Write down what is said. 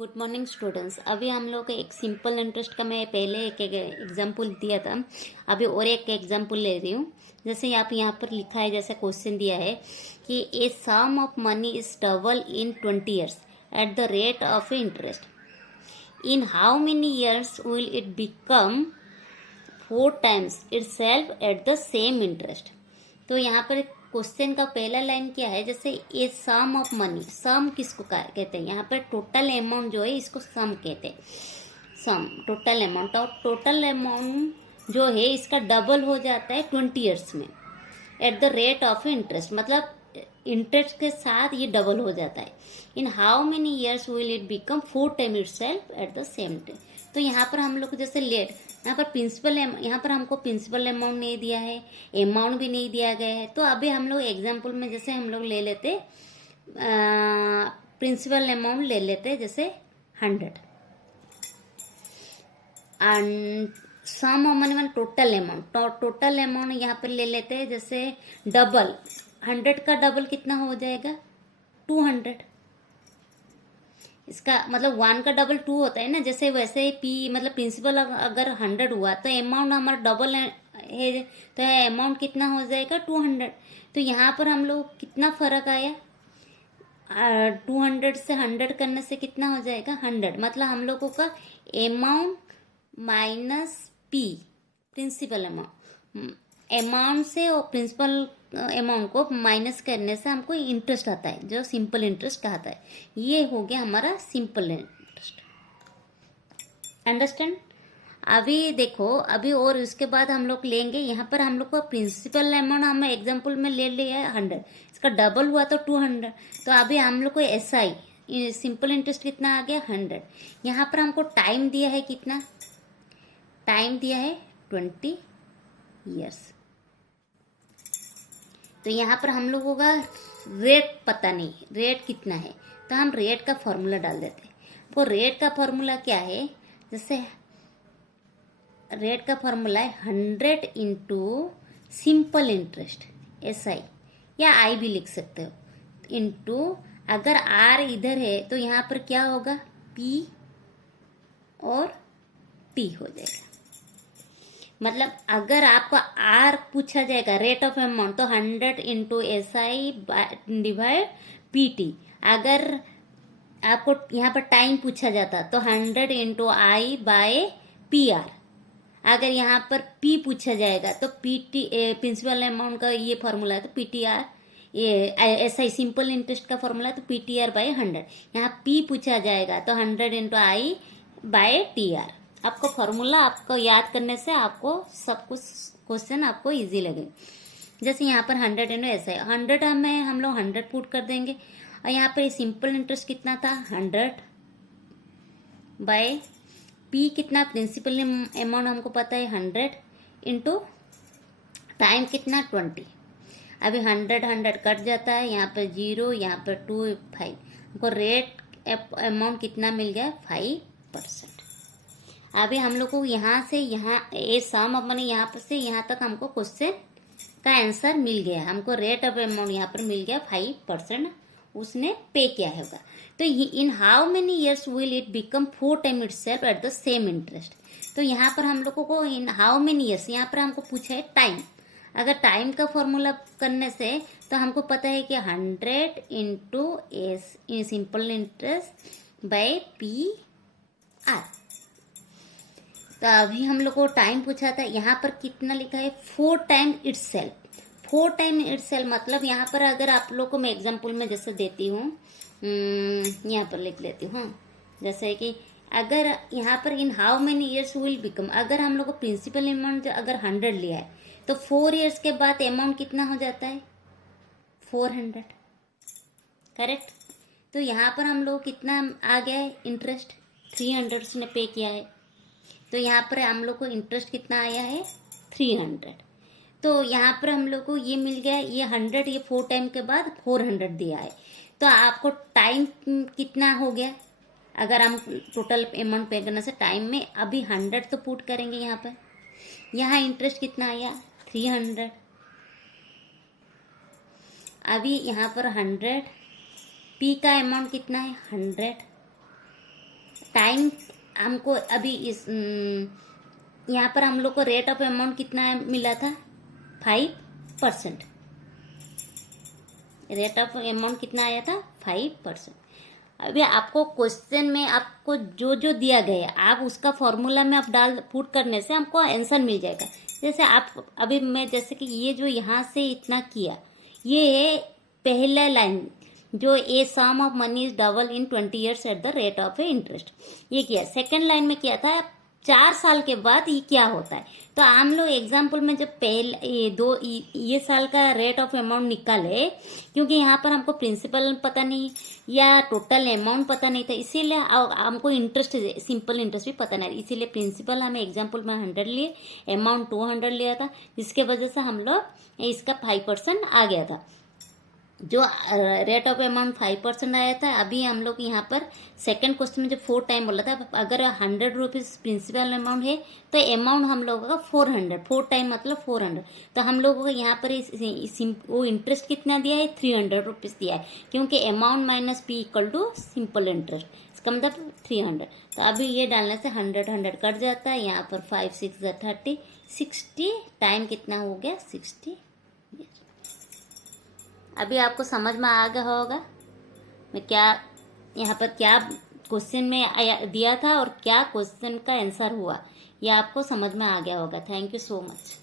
Good morning students. अभी हम लोग को एक सिंपल इंटरेस्ट का मैं पहले एक एग्जाम्पल दिया था। अभी और एक एग्जाम्पल ले रही हूँ। जैसे आप यहाँ पर लिखा है, जैसे क्वेश्चन दिया है कि a sum of money is double in 20 years at the rate of interest. In how many years will it become 4 times itself at the same interest. तो यहाँ पर क्वेश्चन का पहला लाइन क्या है, जैसे ये सम ऑफ मनी, सम किसको कहते हैं, यहाँ पर टोटल अमाउंट जो है इसको सम कहते हैं। सम टोटल अमाउंट, और टोटल अमाउंट जो है इसका डबल हो जाता है 20 ईयर्स में eight the rate of interest, मतलब इंटरेस्ट के साथ ये डबल हो जाता है। इन how many years will it become 4 time itself at the same time. तो यहाँ पर हम लोग जैसे लेट, यहाँ पर प्रिंसिपल, यहाँ पर हमको प्रिंसिपल अमाउंट नहीं दिया है, अमाउंट भी नहीं दिया गया है। तो अभी हम लोग एग्जाम्पल में जैसे हम लोग ले लेते प्रिंसिपल अमाउंट ले लेते जैसे 100 and sum money one total amount, तो टोटल अमाउंट यहाँ पर ले लेते हैं जैसे डबल, 100 का डबल कितना हो जाएगा 200। इसका मतलब 1 का डबल 2 होता है ना, जैसे वैसे ही पी मतलब प्रिंसिपल अगर 100 हुआ तो अमाउंट हमारा डबल है, तो अमाउंट कितना हो जाएगा 200। तो यहाँ पर हम लोग कितना फर्क आया, 200 से 100 करने से कितना हो जाएगा 100, मतलब हम लोगों का amount minus P principal amount, amount से और प्रिंसिपल अमाउंट को माइनस करने से हमको इंटरेस्ट आता है, जो सिंपल इंटरेस्ट कहता है। ये हो गया हमारा सिंपल इंटरेस्ट। अंडरस्टैंड। अभी देखो, अभी और उसके बाद हम लोग लेंगे, यहाँ पर हम लोग को प्रिंसिपल अमाउंट हम एग्जाम्पल में ले लिया है 100, इसका डबल हुआ तो 200। तो अभी हम लोग को SI सिंपल इंटरेस्ट कितना आ गया 100। यहाँ पर हमको टाइम दिया है, कितना टाइम दिया है 20 ईयर्स। तो यहाँ पर हम लोगों का रेट पता नहीं, रेट कितना है, तो हम रेट का फॉर्मूला डाल देते हैं। वो रेट का फॉर्मूला क्या है, जैसे रेट का फॉर्मूला है 100 इंटू सिंपल इंटरेस्ट SI, या I भी लिख सकते हो, इंटू अगर R इधर है तो यहाँ पर क्या होगा P और T हो जाएगा। मतलब अगर आपको R पूछा जाएगा रेट ऑफ अमाउंट, तो 100 इंटू SI डिवाइड PT। अगर आपको यहाँ पर टाइम पूछा जाता तो 100 इंटू I बाय PR। अगर यहाँ पर P पूछा जाएगा तो PT प्रिंसिपल अमाउंट का ये फॉर्मूला है, तो PTR, ये SI सिंपल इंटरेस्ट का फॉर्मूला है, तो PTR बाय 100। यहाँ P पूछा जाएगा तो 100 इंटू I बाय TR। आपको फॉर्मूला आपको याद करने से आपको सब कुछ क्वेश्चन आपको इजी लगे। जैसे यहाँ पर 100 इंटू SI, 100 में हम लोग 100 पुट कर देंगे, और यहाँ पर सिंपल इंटरेस्ट कितना था 100 बाय P कितना प्रिंसिपल अमाउंट हमको पता है 100 इंटू टाइम कितना 20। अभी 100 कट जाता है, यहाँ पर 0, यहाँ पर 2, 5, हमको रेट अमाउंट कितना मिल गया 5%। अभी हम लोग को यहाँ से यहाँ ए सम ऑफ मनी, यहाँ पर से यहाँ तक हमको क्वेश्चन का आंसर मिल गया। हमको रेट ऑफ अमाउंट यहाँ पर मिल गया 5%, उसने पे किया होगा। तो इन how many years will it become 4 time itself at the same interest. तो यहाँ पर हम लोगों को इन हाउ मेनी ईयर्स, यहाँ पर हमको पूछा है टाइम। अगर टाइम का फॉर्मूला करने से तो हमको पता है कि 100 into S simple interest by PR। तो अभी हम लोग को टाइम पूछा था, यहाँ पर कितना लिखा है 4 टाइम इटसेल्फ। 4 टाइम इटसेल्फ मतलब यहाँ पर अगर आप लोग को मैं एग्जांपल में जैसे देती हूँ, यहाँ पर लिख लेती हूँ, जैसे कि अगर यहाँ पर इन how many years will become, अगर हम लोग को प्रिंसिपल अमाउंट अगर 100 लिया है तो 4 ईयर्स के बाद अमाउंट कितना हो जाता है 400, करेक्ट। तो यहाँ पर हम लोग कितना आ गया है इंटरेस्ट 300 उसने पे किया है, तो यहाँ पर हम लोग को इंटरेस्ट कितना आया है 300। तो यहाँ पर हम लोग को ये मिल गया, ये 100 ये 4 टाइम के बाद 400 दिया है। तो आपको टाइम कितना हो गया, अगर हम टोटल अमाउंट पे करने से टाइम में अभी 100 तो पुट करेंगे यहाँ पर, यहाँ इंटरेस्ट कितना आया 300। अभी यहाँ पर 100, P का अमाउंट कितना है 100, टाइम हमको अभी इस यहाँ पर हम लोग को रेट ऑफ अमाउंट कितना मिला था 5%। रेट ऑफ अमाउंट कितना आया था 5%। अभी आपको क्वेश्चन में आपको जो जो दिया गया आप उसका फॉर्मूला में आप डाल पुट करने से हमको आंसर मिल जाएगा। जैसे आप अभी मैं जैसे कि ये जो यहाँ से इतना किया ये है पहला लाइन जो a sum of money is double in 20 years at the rate of a interest, ये किया। सेकेंड लाइन में किया था 4 साल के बाद ये क्या होता है। तो हम लोग एग्जाम्पल में जब पहले ये साल का रेट ऑफ अमाउंट निकाले, क्योंकि यहाँ पर हमको प्रिंसिपल पता नहीं या टोटल अमाउंट पता नहीं था, इसीलिए हमको इंटरेस्ट सिंपल इंटरेस्ट भी पता नहीं, इसीलिए प्रिंसिपल हमें एग्जाम्पल में 100 लिए, अमाउंट 200 लिया था, जिसके वजह से हम लोग इसका 5% आ गया था। जो रेट ऑफ अमाउंट 5% आया था। अभी हम लोग यहाँ पर सेकंड क्वेश्चन में जो 4 टाइम बोला था, अगर 100 रुपीज प्रिंसिपल अमाउंट है तो अमाउंट हम लोगों का 400, 4 टाइम मतलब 400। तो हम लोगों को यहाँ पर वो इंटरेस्ट कितना दिया है 300 रुपीज दिया है, क्योंकि amount minus P equal to simple interest, इसका मतलब 300। तो अभी ये डालने से 100 कट जाता है, यहाँ पर 5 6 30 60, टाइम कितना हो गया 60। अभी आपको समझ में आ गया होगा मैं क्या यहाँ पर क्या क्वेश्चन में दिया था और क्या क्वेश्चन का आंसर हुआ, ये आपको समझ में आ गया होगा। Thank you so much.